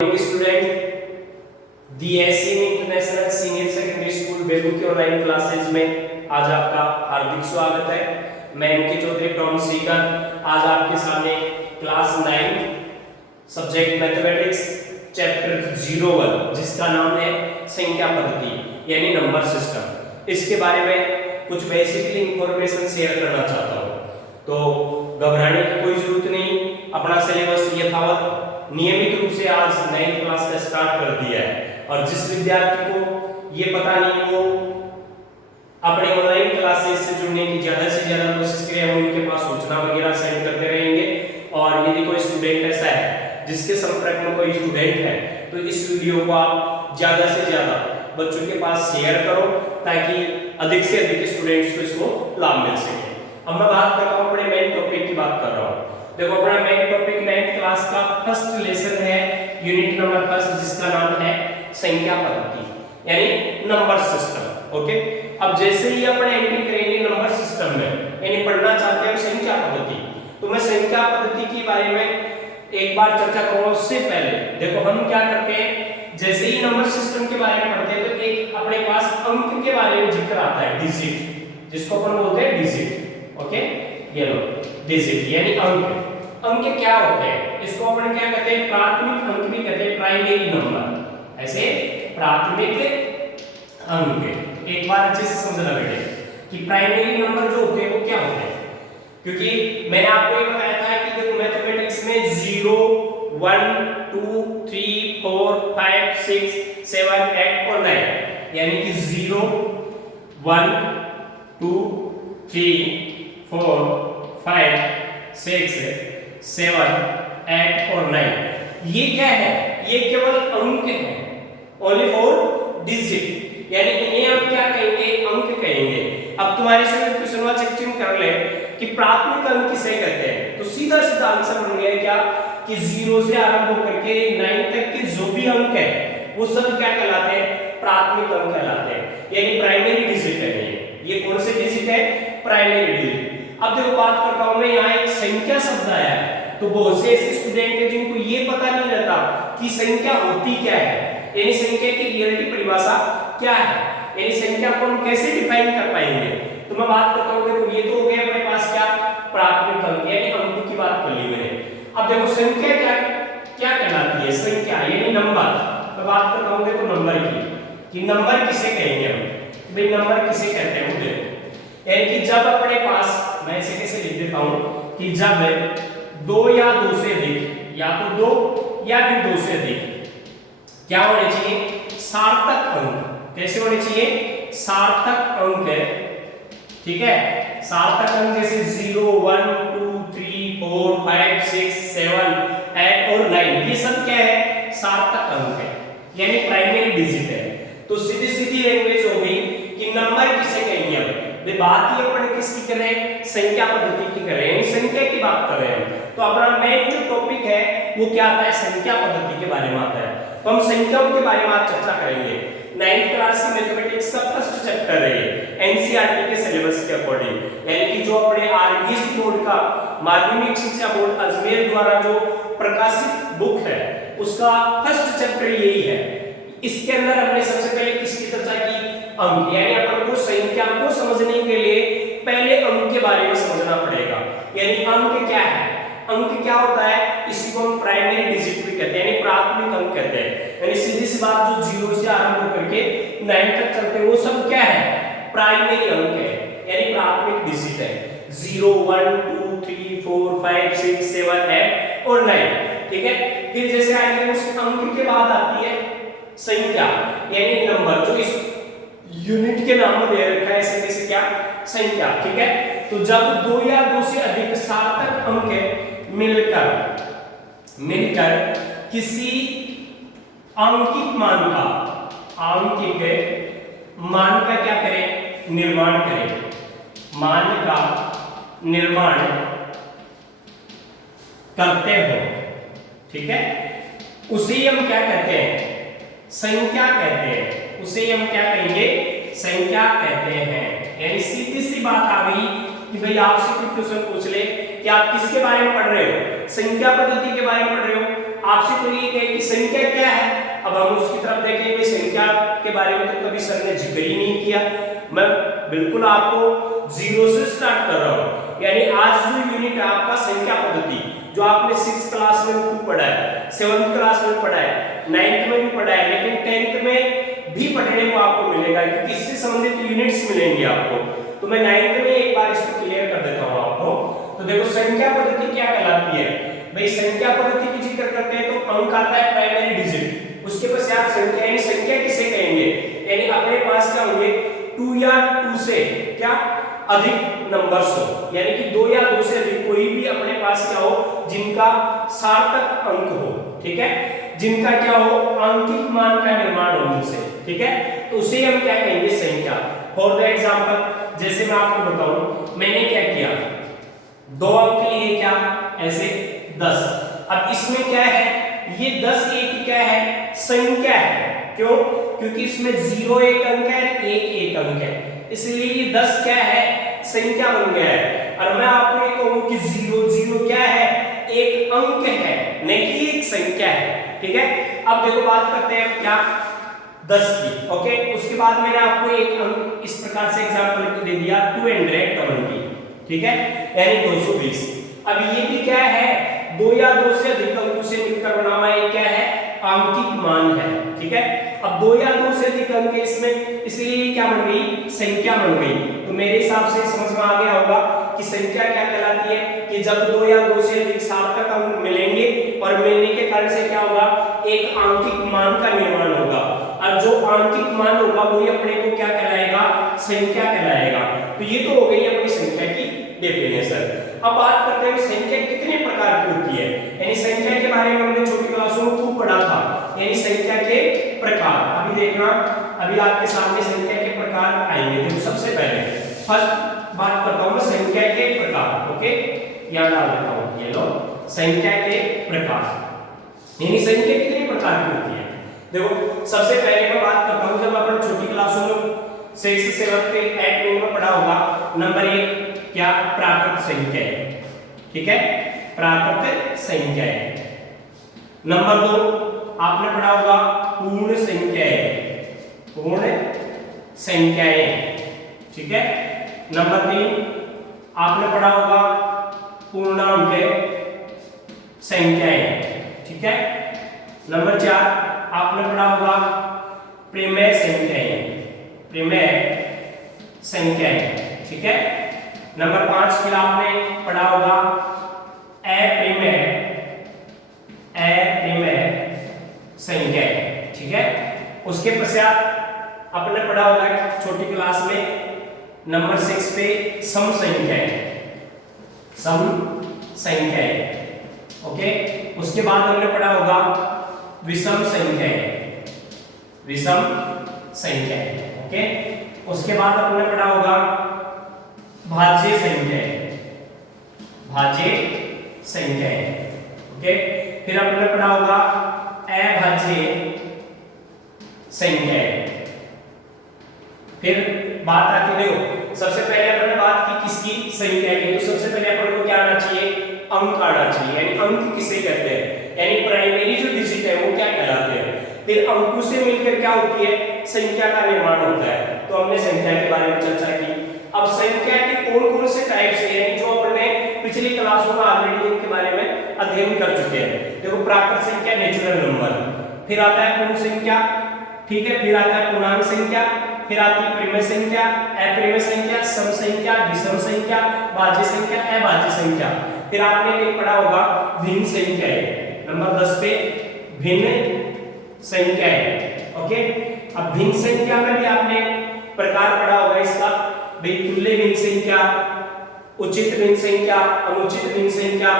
Student DSM international senior secondary school Begu की online classes में आज आपका हार्दिक स्वागत है। मैं इनके चौधरी फ्रॉम सीकर आज आपके सामने क्लास 9 सब्जेक्ट मैथमेटिक्स चैप्टर 01 जिसका नाम है संख्या पद्धति यानी नंबर सिस्टम, इसके बारे में कुछ बेसिकली इंफॉर्मेशन शेयर करना चाहता हूँ। तो घबराने की कोई जरूरत नहीं, अपना सिलेबस यथावत नियमित रूप से आज नई क्लास का स्टार्ट कर दिया है और जिस विद्यार्थी को ये पता नहीं वो अपने ऑनलाइन क्लासेस से जुड़ने की ज्यादा से ज्यादा कोशिश करें, हम उनके पास सूचना वगैरह सेंड करते रहेंगे। और यदि कोई स्टूडेंट ऐसा है जिसके संपर्क में कोई स्टूडेंट है तो इस वीडियो को आप ज्यादा से ज्यादा बच्चों के पास शेयर करो ताकि अधिक से अधिक स्टूडेंट्स को इसको लाभ मिल सके। अब मैं बात करता हूँ अपने मेन टॉपिक की बात कर रहा हूँ। देखो अपना मेन टॉपिक 9th क्लास का फर्स्ट लेसन है यूनिट नंबर फर्स्ट जिसका नाम है संख्या पद्धति यानी नंबर सिस्टम। ओके, अब जैसे ही अपन एंट्री करेंगे नंबर सिस्टम में यानी पढ़ना चाहते हैं संख्या पद्धति, तो मैं संख्या पद्धति के बारे में एक बार चर्चा करूंगा। उससे पहले देखो हम क्या करते हैं, जैसे ही नंबर सिस्टम के बारे में पढ़ते हैं तो एक अपने पास अंक के बारे में जिक्र आता है, डिजिट, जिसको अपन बोलते हैं डिजिट। ओके, ये लो डिजिट यानी अंक। अंक क्या होते हैं, इसको अपन क्या कहते हैं, प्राथमिक अंक भी कहते हैं, प्राइमरी नंबर। ऐसे प्राथमिक अंक एक बार अच्छे से समझना बेटे कि प्राइमरी नंबर जो होते हैं वो क्या होते हैं, क्योंकि मैंने आपको ये बताया था कि देखो मैथमेटिक्स में 0 1 2 3 4 5 6 7 8 और 9 यानी कि 0 1 2 3 4 5 6 7 8 और 9 ये क्या है, ये केवल अंक है, ओनली फॉर डिजिट, यानी इन्हें हम क्या कहेंगे, अंक कहेंगे। अब तुम्हारे से क्वेश्चन चेकिंग कर ले कि प्राथमिक अंक किसे कहते हैं, तो सीधा सीधा आंसर बन गया क्या कि 0 से आरंभ होकर के 9 तक के जो भी अंक है वो सब क्या कहलाते हैं, प्राथमिक अंक कहलाते हैं, यानी प्राइमरी डिजिट है। ये कौन से डिजिट है, प्राइमरी डिजिट। अब देखो बात करता हूं मैं, यहाँ एक संख्या शब्द आया है तो बहुत से ऐसे स्टूडेंट हैं जिनको ये पता नहीं रहता कि संख्या होती क्या है, यानी संख्या की रियलिटी परिभाषा क्या है, यानी संख्या को हम कैसे डिफाइन कर पाएंगे। तो मैं बात करता हूं, देखो ये तो हो गया अपने पास क्या, प्राथमिक अंक यानी अंक की बात कर ली मैंने। अब देखो संख्या क्या क्या कहलाती है, संख्या यानी नंबर। मैं बात करता हूं देखो नंबर की कि नंबर किसे कहेंगे हम, भाई नंबर किसे कहते हैं। देखो यानी कि जब अपने पास, मैं इसे कैसे लिख देता हूं कि जब 2 या 2 से अधिक, या तो 2 या फिर 2 से अधिक क्या होने चाहिए, सार्थक अंक। कैसे होने चाहिए, सार्थक अंक है, ठीक है। सार्थक अंक जैसे 0 1 2 3 4 5 6 7 8 और 9 ये सब क्या है, सार्थक अंक है, यानी प्राइमरी डिजिट है। तो सीधी सीधी लैंग्वेज हो गई कि नंबर किसे कहेंगे हम, बात ही अपन किसकी कर रहे हैं, संख्या पद्धति की कर रहे हैं, संख्या की बात कर रहे हैं। तो अपना मेन जो टॉपिक है वो क्या आता है, संख्या पद्धति के बारे में आता है। तो हम संख्याओं के बारे में आज चर्चा करेंगे। 9th क्लास की मैथमेटिक्स का फर्स्ट चैप्टर है एनसीईआरटी के सिलेबस के अकॉर्डिंग, यानी कि जो अपने आरबीएसई बोर्ड का माध्यमिक शिक्षा बोर्ड अजमेर द्वारा जो प्रकाशित बुक है उसका फर्स्ट चैप्टर यही है। इसके अंदर हमने सबसे पहले किसकी चर्चा की, अंक, यानी अपन को संख्या को समझने के लिए पहले अंक के बारे में समझना पड़ेगा, यानी अंक क्या है, अंक क्या होता है, इसी को हम प्राइमरी डिजिट भी कहते हैं, यानी प्राथमिक अंक कहते हैं। यानी सीधी सी बात जो 0 से आरंभ होकर के 9 तक चलते हैं वो सब क्या है, प्राइमरी अंक है, यानी प्राथमिक डिजिट है। 0 1 2 3 4 5 6 7 8 और 9, ठीक है। फिर जैसे आगे उस अंक के बाद आती है संख्या यानी नंबर, जो इस यूनिट के नाम में दे रखा है ऐसे कैसे क्या, संख्या, ठीक है। तो जब 2 या 2 से अधिक सार्थक अंक मिलकर किसी अंकित मान का क्या करें, निर्माण करें, मान का निर्माण करते हो, ठीक है, उसे हम क्या कहते हैं, संख्या कहते हैं, उसे हम क्या कहेंगे, संख्या कहते हैं। यानी सीधी सी बात आ गई कि भाई आपसे कुछ क्वेश्चन पूछ ले कि आप किसके बारे में पढ़ रहे हो, संख्या पद्धति के बारे में पढ़ रहे हो, आपसे तो ये कहे कि संख्या क्या है, अब हम उसकी तरफ देखेंगे। संख्या के बारे में तो कभी सर ने जिक्र ही नहीं किया। मैं बिल्कुल आपको जीरो से स्टार्ट कर रहा हूँ, यानी आज जो यूनिट है आपका संख्या पद्धति, जो आपने 6th क्लास में खूब पढ़ा है, 7th क्लास में पढ़ा है, 9th में भी पढ़ा है, लेकिन 10th में भी पढ़ने को आपको मिलेगा, क्योंकि इससे संबंधित यूनिट्स मिलेंगे आपको। तो मैं 9th में एक बार इसको क्लियर कर देता हूँ आपको। तो देखो संख्या पद्धति क्या कहलाती है भाई। संख्या पद्धति की जिक्र करते हैं तो अंक आता है प्राइमरी डिजिट, उसके पश्चात संख्या, यानी संख्या किसे कहेंगे, यानी अपने पास क्या होंगे 2 या 2 से क्या अधिक नंबर्स हो, यानी कि 2 या 2 से अधिक कोई भी अपने पास क्या हो जिनका सार्थक अंक हो, ठीक है, जिनका क्या हो अंकित मान का निर्माण हो उनसे, ठीक है, तो उसे हम क्या कहेंगे संख्या। फॉर द एग्जांपल जैसे मैं आपको बताऊं, मैंने क्या किया 2 अंक लिए, क्या ऐसे 10। अब इसमें क्या है, ये 10 एक क्या है संख्या है, क्यों, क्योंकि इसमें 0 एक अंक है, 1 एक अंक है, इसलिए ये 10 क्या है संख्या बन गया है। और मैं आपको ये कहूं कि 0 क्या है एक अंक है, नहीं कि एक संख्या है, ठीक है। अब देखो बात करते हैं क्या 10 की, ओके। उसके बाद मैंने आपको एक अंक इस प्रकार से एग्जांपल दे दिया 220, ठीक है, यानी 220। अब ये भी क्या है 2 या 2 से अधिक अंकों से मिलकर बना हुआ एक क्या है आंकिक मान है, ठीक है। अब 2 या 2 से अधिक अंक इसमें, इसलिए ये क्या बन गई संख्या बन गई। तो मेरे हिसाब से समझ में आ गया होगा कि संख्या क्या कहलाती है कि जब 2 या 2 से अधिक सार्थक अंक मिलेंगे और मिलने के कारण से क्या होगा एक आंकिक मान का निर्माण होगा, और जो आंकिक मान होगा वही अपने को क्या कहलाएगा संख्या कहलाएगा। तो ये तो हो गई अपनी संख्या की डेफिनेशन। अब बात करते हैं संख्या कितने प्रकार की होती है, यानी संख्या के बारे में हमने छोटी क्लासों में खूब पढ़ा था, यानी संख्या के प्रकार। अभी देखना, अभी आपके सामने संख्या के प्रकार आएंगे। देखो सबसे पहले फर्स्ट बात करता हूं मैं संख्या के प्रकार, ओके, याद डाल देता हूं, ये लो संख्या के प्रकार, यानी संख्या कितने प्रकार की होती है। देखो सबसे पहले मैं बात करता हूं, जब अपन छोटी क्लासों में 6 से 7 पे 8 में पढ़ा होगा, नंबर 1 क्या प्राकृत संख्या है, ठीक है, प्राकृत संख्या है। नंबर 2 आपने पढ़ा होगा पूर्ण संख्या है, पूर्ण संख्याएं, ठीक है। नंबर 3 आपने पढ़ा होगा पूर्णांक संख्याएं, ठीक है। नंबर 4 आपने पढ़ा होगा प्रमेय संख्याएं, प्रमेय संख्याएं, ठीक है। नंबर 5 फिर आपने पढ़ा होगा अप्रमेय संख्याएं, ठीक है। उसके पश्चात आपने पढ़ा होगा छोटी क्लास में नंबर 6 पे सम संख्याएं, सम संख्याएं, ओके। उसके बाद हमने पढ़ा होगा विषम संख्याएं, विषम संख्याएं, ओके। उसके बाद हमने पढ़ा होगा भाज्य संख्याएं, भाज्य संख्याएं, ओके। फिर हमने पढ़ा होगा अभाज्य संख्याएं। फिर बात आती देखो सबसे पहले अपन ने बात की किसकी संख्या की, तो सबसे पहले अपन को क्या आना चाहिए अंक आना चाहिए, यानी अंक किसे कहते हैं, यानी प्राइमरी जो डिजिट है वो क्या कहलाते हैं। फिर अंकों से मिलकर क्या होती है संख्या का निर्माण होता है। तो हमने संख्या के बारे में चर्चा की। अब संख्या के कौन-कौन से टाइप्स हैं जो अपने पिछली क्लासों में ऑलरेडी इनके बारे में अध्ययन कर चुके हैं। देखो प्राकृत संख्या नेचुरल नंबर, फिर आता है पूर्ण संख्या, ठीक है, फिर आता है पूर्णांक संख्या, फिर आती है प्रमेय संख्या, अप्रमेय संख्या, सम संख्या, विषम संख्या, भाज्य संख्या, अभाज्य संख्या। फिर आपने एक पढ़ा होगा भिन्न संख्याएं, नंबर 10 पे भिन्न संख्याएं, ओके। अब भिन्न संख्या में भी आपने प्रकार पढ़ा होगा इसका, भाई तुल्य भिन्न संख्या, उचित भिन्न संख्या, अनुचित भिन्न संख्या,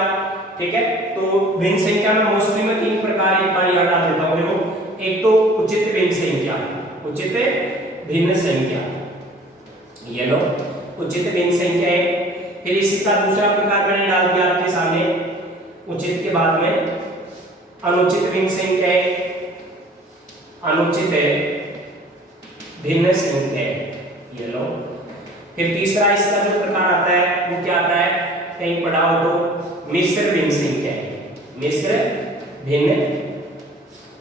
ठीक है। तो भिन्न संख्या में मोस्टली में 3 प्रकार एक बार याद आ देता हूं। देखो एक तो उचित भिन्न संख्या, उचित भिन्न संख्या, ये लो उचित भिन्न संख्या है। फिर इसी का दूसरा प्रकार मैंने डाल दिया आपके सामने, उचित के बाद में अनुचित भिन्न संख्या है, अनुचित भिन्न संख्या, ये लो। फिर तीसरा इसका जो प्रकार आता है वो क्या आता है, कहीं पढ़ा हो तो मिश्र भिन्न संख्या है, मिश्र भिन्न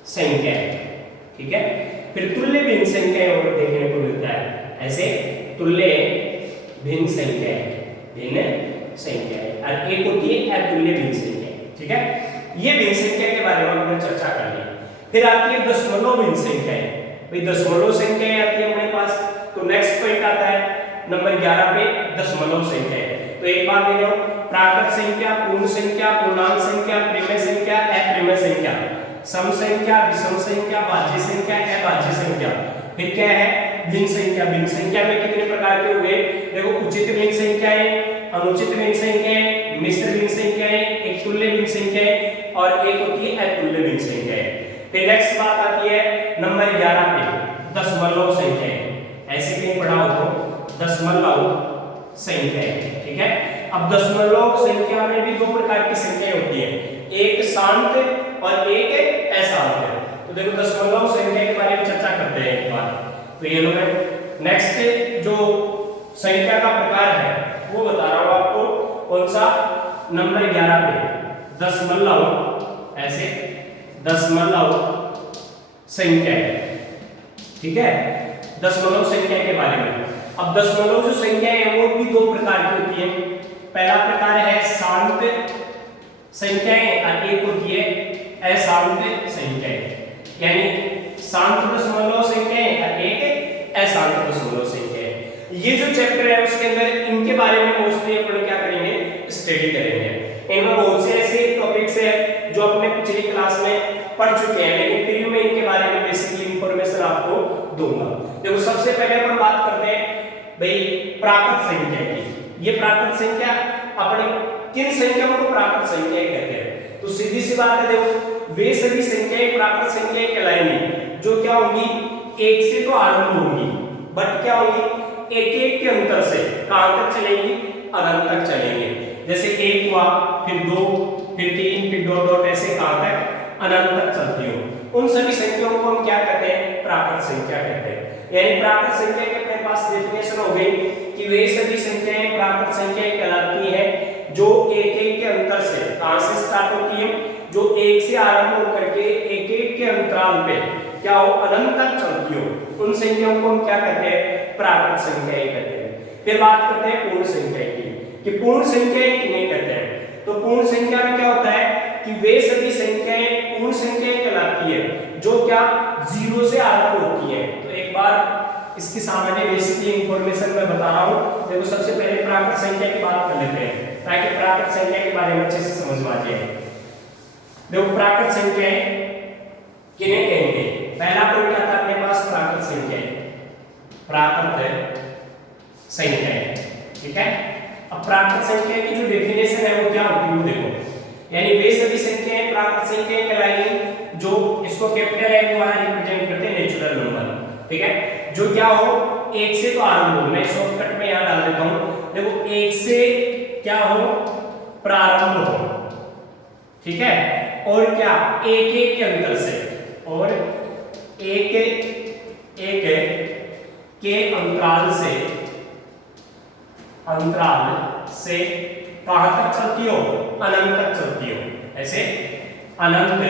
संख्या, ठीक है। फिर तुल्य भिन्न संख्याएं और देखने को मिलता है, ऐसे तुल्य भिन्न संख्याएं, भिन्न संख्याएं, और एक होती है अतुल्य भिन्न संख्याएं, ठीक है। ये भिन्न संख्या के बारे में हमने चर्चा कर ली। फिर आती है दशमलव भिन्न संख्याएं। भाई दशमलव संख्याएं आती है हमारे पास, तो नेक्स्ट पॉइंट आता है नंबर 11 पे दशमलव संख्याएं। तो एक बार देख लो, प्राकृत संख्या, पूर्ण संख्या, पूर्णांक संख्या, परिमेय संख्या, अपरिमेय संख्या, सम संख्या, विषम संख्या, भाज्य संख्या, अभाज्य संख्या। फिर क्या है भिन्न संख्या। भिन्न संख्या में कितने प्रकार के हुए, देखो उचित भिन्न संख्याएं, अनुचित भिन्न संख्याएं, मिश्र भिन्न संख्याएं, एक तुल्य भिन्न संख्याएं और एक होती है अतुल्य भिन्न संख्याएं। फिर नेक्स्ट बात आती है नंबर 11 पे दशमलव संख्याएं। ऐसे कहीं पढ़ा हो तो दशमलव संख्याएं, ठीक है। अब दशमलव संख्या में भी दो प्रकार की संख्याएं होती है, एक शांत और एक अशांत। तो देखो दशमलव संख्या के बारे में चर्चा करते हैं एक बार। तो ये लो मैं नेक्स्ट जो संख्या का प्रकार है वो बता रहा हूं आपको, कौन सा, नंबर 11 पे दशमलव, ऐसे दशमलव संख्या, ठीक है। दशमलव संख्या के बारे में, अब दशमलव जो संख्या है वो भी दो प्रकार की होती है। पहला प्रकार है शांत संख्याएं और एक होती है अशांत संख्याएं, यानी शांत दशमलव संख्याएं और एक अशांत दशमलव संख्याएं। ये जो चैप्टर है उसके अंदर इनके बारे में मोस्टली अपन क्या करेंगे, स्टडी करेंगे। इनमें बहुत से ऐसे टॉपिक्स है जो अपने पिछली क्लास में पढ़ चुके हैं, लेकिन फिर मैं इनके बारे में बेसिकली इंफॉर्मेशन आपको दूंगा। देखो सबसे पहले अपन बात करते हैं भाई प्राकृत संख्या की। ये प्राकृत संख्या अपने किन संख्याओं को प्राकृत संख्याएं कहते हैं, तो सीधी सी बात है, देखो वे सभी संख्याएं प्राकृत संख्याएं कहलाएंगी जो क्या होंगी, एक से तो आरंभ होंगी, बट क्या होंगी एक एक के अंतर से कहां तक चलेंगी, अनंत तक चलेंगे। जैसे एक हुआ, फिर दो, फिर तीन, फिर डॉट डॉट, ऐसे कहां तक, अनंत तक चलती हो। उन सभी संख्याओं को हम क्या कहते हैं, प्राकृत संख्या कहते हैं। यानी प्राकृत संख्या के अपने पास डेफिनेशन हो गई कि वे सभी संख्याएं प्राकृत संख्याएं कहलाती हैं जो एक एक के अंतर से, कहां से स्टार्ट होती है, जो एक से आरंभ होकर के एक एक के अंतराल पे क्या हो, अनंत तक चलती हो। उन संख्याओं को हम क्या कहते हैं, प्राकृत संख्याएं कहते हैं। फिर बात करते हैं पूर्ण संख्या की, कि पूर्ण संख्याएं किन्हें कहते हैं। तो पूर्ण संख्या में क्या होता है कि वे सभी संख्याएं पूर्ण संख्याएं कहलाती है जो क्या जीरो से आरंभ होती है। तो एक बार इसकी सामान्य बेसिक इंफॉर्मेशन मैं बता रहा हूं। देखो सबसे पहले प्राकृत संख्या की बात कर लेते हैं ताकि प्राकृत संख्या के बारे में अच्छे से समझ में आ जाए। देखो प्राकृत संख्याएं किन्हें कहेंगे, पहला पॉइंट आता है अपने पास प्राकृत संख्याएं, प्राकृत संख्याएं, ठीक है। अब प्राकृत संख्या की जो डेफिनेशन है वो क्या होती है, देखो यानी वे सभी संख्याएं प्राकृत संख्याएं कहलाएंगी जो इसको कैपिटल ए द्वारा रिप्रेजेंट करते हैं, नेचुरल नंबर, ठीक है, जो क्या हो एक से तो आरंभ हो। मैं शॉर्टकट में यहां डाल देता हूं, देखो एक से क्या हो, प्रारंभ हो, ठीक है, और क्या एक एक के अंतर से, और एक एक के अंतराल से कहां तक चलती हो, अनंत तक चलती हो। ऐसे अनंत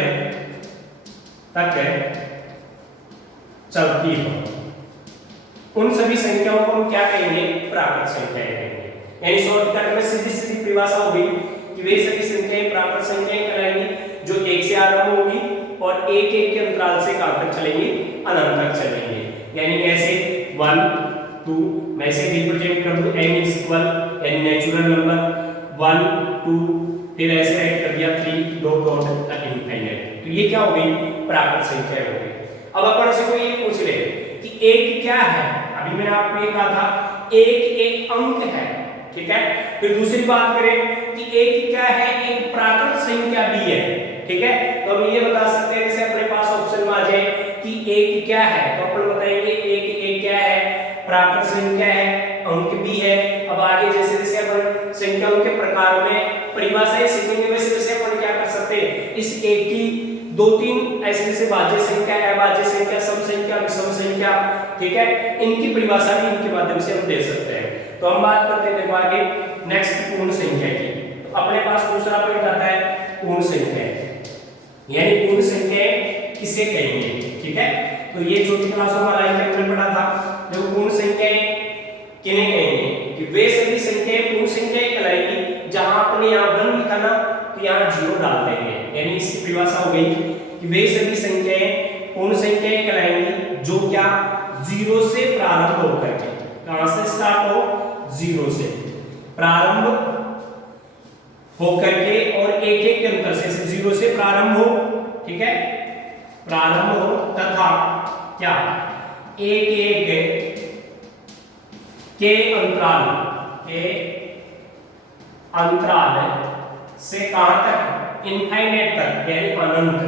तक चलती हो। उन सभी संख्याओं को हम क्या कहेंगे, प्राकृत संख्याएं कहेंगे। यानी शॉर्टकट में सीधी सीधी परिभाषा होगी कि वे सभी संख्याएं प्राकृत संख्याएं कहलाएंगी जो एक से आरंभ होगी और एक एक के अंतराल से कहां तक चलेंगी, अनंत तक चलेंगे। यानी ऐसे 1 2 मैं इसे रिप्रेजेंट कर दूं n इज इक्वल यानी नेचुरल नंबर 1 2, फिर ऐसे ऐड कर दिया 3 डॉट डॉट तक इनफाइनाइट। तो ये क्या हो गई, प्राकृत संख्या हो गई। अब अपन से कोई ये पूछ ले कि एक क्या है, अभी मैंने आपको ये कहा था एक एक अंक है, ठीक है। फिर दूसरी बात करें कि एक क्या है, एक प्राकृत संख्या भी है, ठीक है। तो हम ये बता सकते हैं जैसे अपने पास ऑप्शन में आ जाए कि एक क्या है, तो अपन बताएंगे एक क्या है, प्राकृत संख्या है, अंक भी है। अब आगे जैसे जैसे अपन संख्याओं के प्रकार में परिभाषाएं सीखेंगे वैसे वैसे अपन क्या कर सकते हैं, इस एक की दो तीन ऐसे जैसे भाज्य संख्या, अभाज्य संख्या, सम संख्या, विषम संख्या, ठीक है, इनकी परिभाषा भी इनके माध्यम से हम दे सकते हैं। तो हम बात करते हैं देखो आगे नेक्स्ट पूर्ण संख्या की। तो अपने पास दूसरा पॉइंट आता है पूर्ण संख्या। यानी पूर्ण संख्याएं किसे कहेंगे, ठीक है। तो ये छोटी क्लासों में लाइन के हमने पढ़ा था, जो पूर्ण संख्याएं किन्हें कहेंगे कि वे सभी संख्याएं पूर्ण संख्याएं कहलाएंगी। जहां आपने यहाँ 1 लिखा ना तो यहाँ 0 डाल देंगे, यानी इसकी परिभाषा हो गई कि वे सभी संख्याएं पूर्ण संख्याएं कहलाएंगी जो क्या 0 से प्रारंभ होकर के, कहां से स्टार्ट हो, 0 से प्रारंभ होकर के और एक एक के अंतर से 0 से प्रारंभ हो, ठीक है, प्रारंभ हो तथा क्या एक एक के अंतराल से कहां तक, इनफाइनाइट तक यानी अनंत,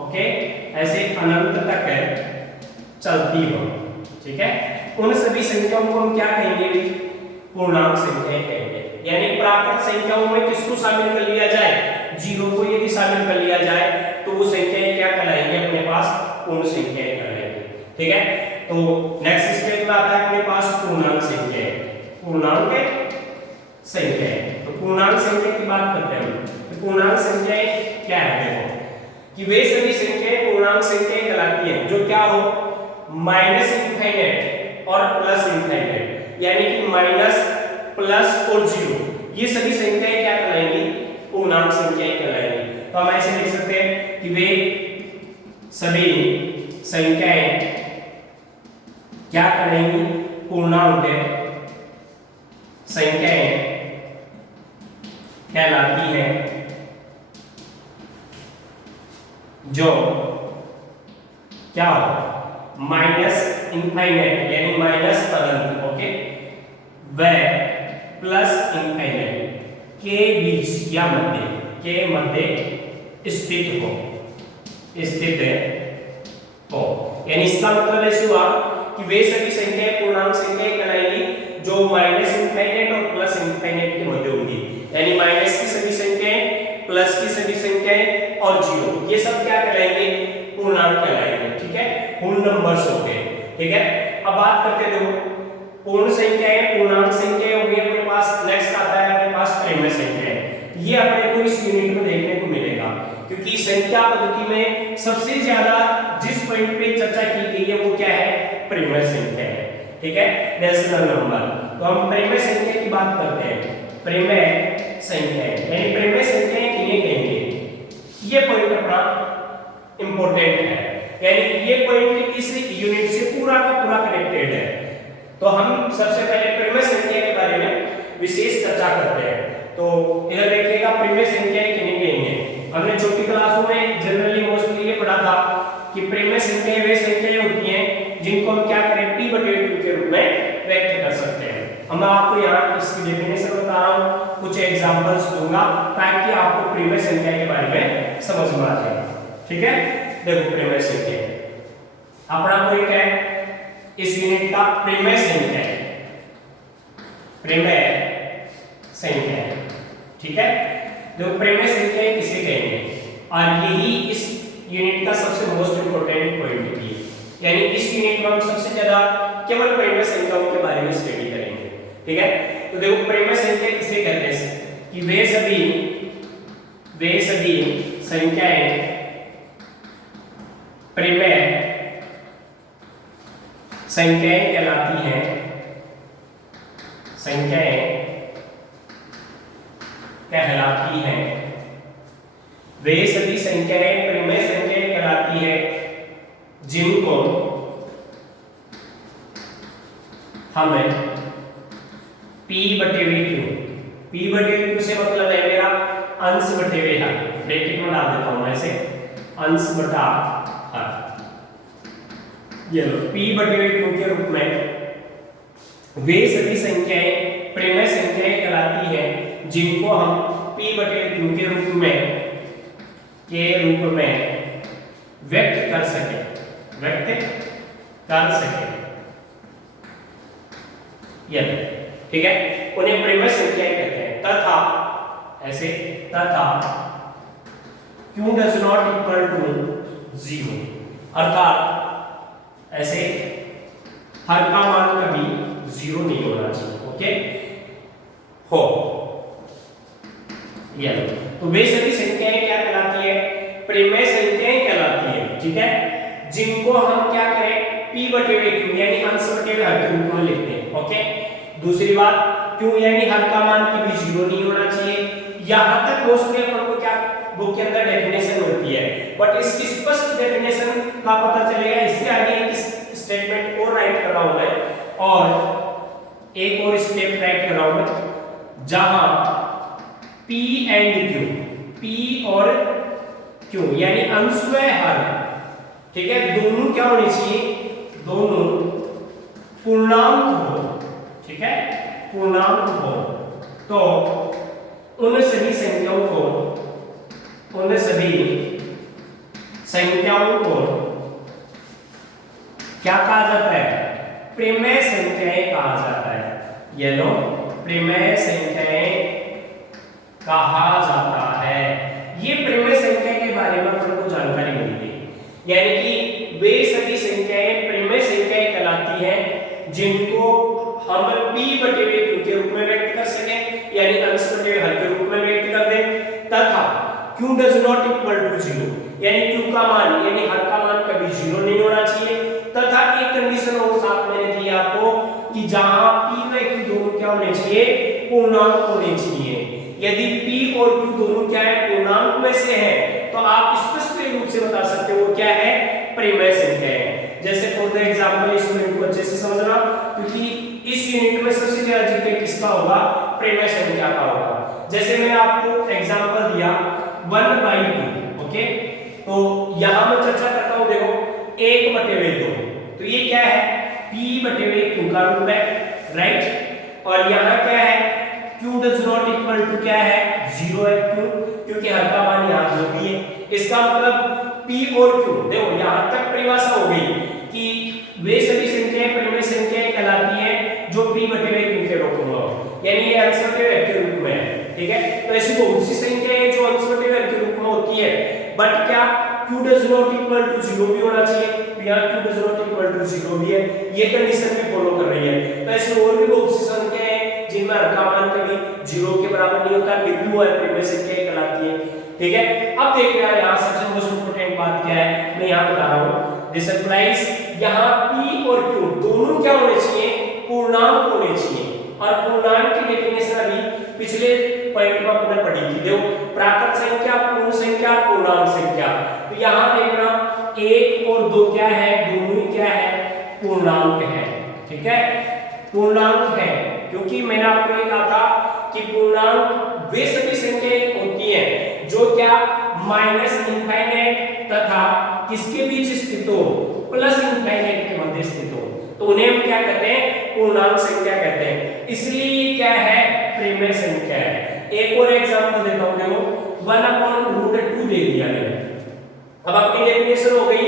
ओके, ऐसे अनंत तक चलती हो, ठीक है। उन सभी संख्याओं को हम क्या कहेंगे, पूर्णांक संख्याएं कहेंगे। यानी प्राकृत संख्याओं में किसको शामिल कर लिया जाए, 0 को यदि शामिल कर लिया जाए तो वो संख्याएं क्या कहलाएंगे अपने पास, पूर्ण संख्याएं कहलाएंगी, ठीक है। तो नेक्स्ट स्टेप में आता है अपने पास पूर्णांक संख्याएं, पूर्णांक संख्याएं। तो पूर्णांक संख्या की बात करते हैं हम, तो पूर्णांक संख्याएं क्या है, देखो कि वे सभी संख्याएं पूर्णांक संख्याएं कहलाती हैं जो क्या हो, माइनस इनफाइनाइट और प्लस इनफाइनाइट, यानी कि माइनस, प्लस और 0, ये सभी संख्याएं क्या कहलाएंगी, पूर्णांक संख्याएं कहलाएंगी। तो हम ऐसे लिख सकते हैं कि वे सभी संख्याएं क्या कहलाएंगी, पूर्णांक संख्याएं कहलाती हैं जो क्या हो, माइनस इनफाइनाइट यानी माइनस अनंत, ओके, व प्लस इनफाइनाइट के बीच या मध्य, के मध्य स्थित हो, यानी इसका मतलब ऐसे हुआ कि वे सभी संख्याएं पूर्णांक संख्याएं कहलाएंगी जो माइनस इनफाइनाइट और प्लस इनफाइनाइट के मध्य होंगी, यानी माइनस की सभी संख्याएं, प्लस की सभी संख्याएं और 0, ये सब क्या कहलाएंगे, पूर्णांक कहलाएंगे, ठीक है, होल नंबर्स हो गए, ठीक है। अब बात करते हैं, देखो पूर्ण संख्याएं, पूर्णांक संख्याएं हो गई अपने पास, नेक्स्ट आता है अपने पास परिमेय संख्याएं। ये अपने को इस यूनिट में देखने को मिलेगा, क्योंकि संख्या पद्धति में सबसे ज्यादा जिस पॉइंट पे चर्चा की गई है वो क्या है, परिमेय संख्या है, ठीक है, रेशनल नंबर। तो हम परिमेय संख्या की बात करते हैं, परिमेय संख्याएं यानी परिमेय संख्याएं किन्हें कहेंगे, ये पॉइंट अपना इंपॉर्टेंट है, यानी ये पॉइंट इस यूनिट से पूरा का पूरा कनेक्टेड है। तो हम सबसे पहले परिमेय संख्या के बारे में विशेष चर्चा करते हैं। तो इधर देखिएगा परिमेय संख्याएं किन्हें कहेंगे, हमने छोटी क्लासों में जनरली मोस्टली ये पढ़ा था कि परिमेय संख्याएं वे संख्याएं होती हैं जिनको हम क्या करें, p/2 के रूप में व्यक्त कर सकते हैं। अब मैं आपको यहाँ इसकी डेफिनेशन बता रहा हूँ, कुछ एग्जांपल्स दूंगा ताकि आपको परिमेय संख्या के बारे में समझ में आ जाए, ठीक है। देखो परिमेय संख्या अपना पॉइंट है इस यूनिट का, परिमेय संख्या, परिमेय संख्या, ठीक है। देखो परिमेय संख्या किसे कहेंगे, और यही इस यूनिट का सबसे मोस्ट इंपोर्टेंट पॉइंट है, यानी इस यूनिट में हम सबसे ज्यादा केवल परिमेय संख्याओं के बारे में स्टडी करेंगे, ठीक है। तो देखो परिमेय संख्या किसे कहते हैं कि वे सभी संख्याएं परिमेय संख्याएं कहलाती हैं, वे सभी संख्याएं परिमेय संख्याएं कहलाती हैं जिनको हमें p/q से मतलब है मेरा अंश बटे वे हर, ब्रैकेट में डाल देता हूं ऐसे, अंश बटा हर, ये लो p/q के रूप में वे सभी संख्याएं परिमेय संख्याएं कहलाती हैं जिनको हम p/q के रूप में व्यक्त कर सके, ठीक है, उन्हें परिमेय संख्याएं कहते हैं। तथा ऐसे, तथा q does not equal to 0, अर्थात ऐसे हर का मान कभी 0 नहीं होना चाहिए, ओके, हो, ये तो वे सभी संख्याएं क्या कहलाती है, परिमेय संख्याएं कहलाती है, ठीक है, जिनको हम क्या करें p/q यानी अंश बटे हर के रूप में लिखते हैं। ओके, दूसरी बात q यानी हर का मान कभी 0 नहीं होना चाहिए। यहां तक मोस्टली अपन को क्या बुक के अंदर डेफिनेशन होती है, बट इसकी स्पष्ट डेफिनेशन का पता चलेगा इससे आगे एक स्टेटमेंट और राइट कर रहा हूं मैं, और एक और स्टेप राइट कर रहा हूं मैं, जहां p एंड q, p और q यानी अंश व हर, ठीक है, दोनों क्या होने चाहिए, दोनों पूर्णांक हो, ठीक है, पूर्णांक हो। तो उन सभी संख्याओं को क्या कहा जाता है, परिमेय संख्याएं कहा जाता है। ये लो, परिमेय संख्याएं कहा जाता है। ये परिमेय संख्या के बारे में आपको जानकारी मिली है, यानी कि वे सभी संख्याएं परिमेय संख्याएं कहलाती हैं जिनको हम p/q के रूप में व्यक्त कर सकें, यानी अंश बटे हर के रूप में व्यक्त कर दें, तथा q does not equal to 0 यानी q का मान यानी हर का मान कभी 0 नहीं होना चाहिए, तथा एक कंडीशन और साथ मैंने दी आपको कि जहां p व q दोनों क्या होने चाहिए, पूर्णांक होने चाहिए। यदि p और q दोनों क्या है, पूर्णांक में से है, तो आप स्पष्ट रूप से बता सकते हो क्या है, परिमेय संख्या है। जैसे फॉर एग्जांपल इस यूनिट को अच्छे से समझना, क्योंकि इस यूनिट में सबसे ज्यादा जिक्र किसका होगा, परिमेय संख्या का होगा। जैसे मैंने आपको एग्जांपल दिया 1/2, ओके, तो यहां मैं चर्चा करता हूं, देखो 1/2, तो ये क्या है, p/q का रूप है, राइट, और यहां क्या है, q does not equal to क्या है, 0 है, क्यों, क्योंकि हर का मान यहां 0 भी है। इसका मतलब p और q, देखो यहां तक परिभाषा हो गई कि वे सभी संख्याएं परिमेय संख्याएं कहलाती हैं जो p/q के रूप में हो, यानी ये अंश बटे हर के रूप में है, ठीक है। तो ऐसी बहुत सी संख्याएं जो अंश बटे हर के रूप में होती है, बट क्या q does not equal to 0 भी होना चाहिए, यहाँ q does not equal to 0 भी है, ये कंडीशन भी फॉलो कर रही है। तो ऐसे और भी बहुत सी संख्याएं हैं जिनमें हर का मान कभी 0 के बराबर नहीं होता, फिर भी वो परिमेय संख्याएं कहलाती है, ठीक है। अब देख रहे हैं यहाँ सबसे मोस्ट इंपोर्टेंट बात क्या है, मैं यहाँ बता रहा हूँ, दिस अप्लाइज, यहाँ p और q दोनों क्या होने चाहिए, पूर्णांक होने चाहिए, और पूर्णांक की डेफिनेशन अभी पिछले पॉइंट में आपने पढ़ी थी, देखो प्राकृत संख्या, पूर्ण संख्या, पूर्णांक संख्या। तो यहाँ देखना 1 और 2 क्या है, दोनों ही क्या है, पूर्णांक है, ठीक है, पूर्णांक है, क्योंकि मैंने आपको ये कहा था कि पूर्णांक वे सभी संख्याएं होती हैं जो क्या -इनफाइनाइट तथा किसके बीच स्थित हो, +इनफाइनाइट के मध्य स्थित हो, तो उन्हें हम क्या कहते हैं, पूर्णांक संख्या कहते हैं। इसलिए ये क्या है, परिमेय संख्या है। एक और एग्जांपल देता हूं, देखो 1/√2 दे दिया मैंने, अब अपनी डेफिनेशन हो गई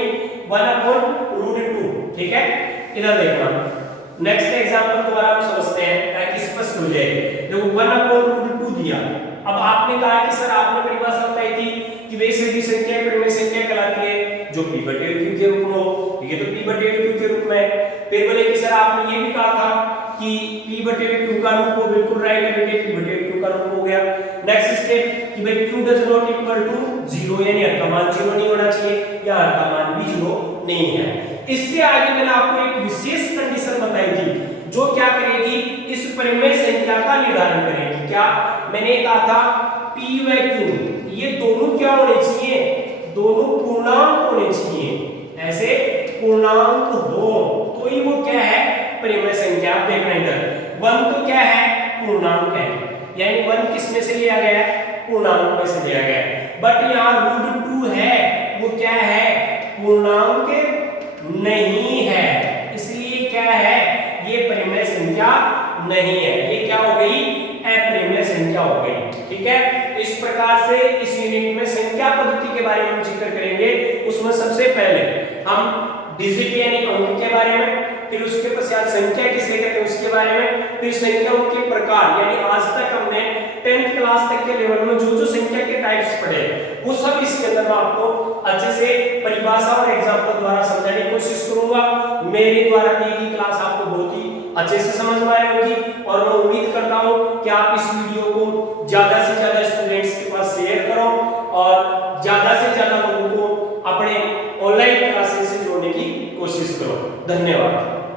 1/√2, ठीक है। इधर देखना, नेक्स्ट एग्जांपल दोबारा हम समझते हैं ताकि स्पष्ट हो जाए। देखो 1/√2 दिया, अब आपने कहा कि सर आपने परिभाषा बताई थी कि वे सभी संख्याएं परिमेय संख्या कहलाती है जो p/q के रूप में हो, ये तो p/q के रूप में है। फिर बोले कि सर आपने ये भी कहा था कि p/q का रूप हो, बिल्कुल राइट है बेटे, p/q का रूप हो गया। नेक्स्ट स्टेप कि भाई q does not equal to 0 यानी हर का मान 0 नहीं होना चाहिए, या हर का मान भी 0 नहीं है। इससे आगे मैंने आपको एक विशेष कंडीशन बताई थी जो क्या करेगी, इस परिमेय संख्या का निर्धारण करेगी। क्या मैंने कहा था, p व q ये दोनों क्या होने चाहिए, दोनों पूर्णांक होने चाहिए, ऐसे पूर्णांक हो तो ही वो क्या है, परिमेय संख्या। आप देखना इधर 1 तो क्या है, पूर्णांक है, यानी 1 किस में से लिया गया है, पूर्णांक में से लिया गया है, बट यहाँ √2 है, वो क्या है, पूर्णांक नहीं है, इसलिए क्या है, ये परिमेय संख्या नहीं है, ये क्या हो गई, अपरिमेय संख्या हो गई, ठीक है। इस प्रकार से इस यूनिट में संख्या पद्धति के बारे में जिक्र करेंगे। उसमें सबसे पहले हम डिजिट यानी अंक के बारे में, फिर उसके पश्चात संख्या किसे कहते हैं उसके बारे में, फिर संख्याओं के प्रकार, यानी आज तक हमने 10th क्लास तक के लेवल में जो जो संख्या के टाइप्स पढ़े वो सब इसके अंदर मैं आपको अच्छे से परिभाषा और एग्जांपल द्वारा समझाने की कोशिश करूंगा। मेरे द्वारा दी गई क्लास आपको बहुत ही अच्छे से समझ में आई होगी, और मैं उम्मीद करता हूं कि आप इस वीडियो को ज्यादा से ज्यादा स्टूडेंट्स के पास शेयर करो और ज्यादा से ज्यादा करो। धन्यवाद।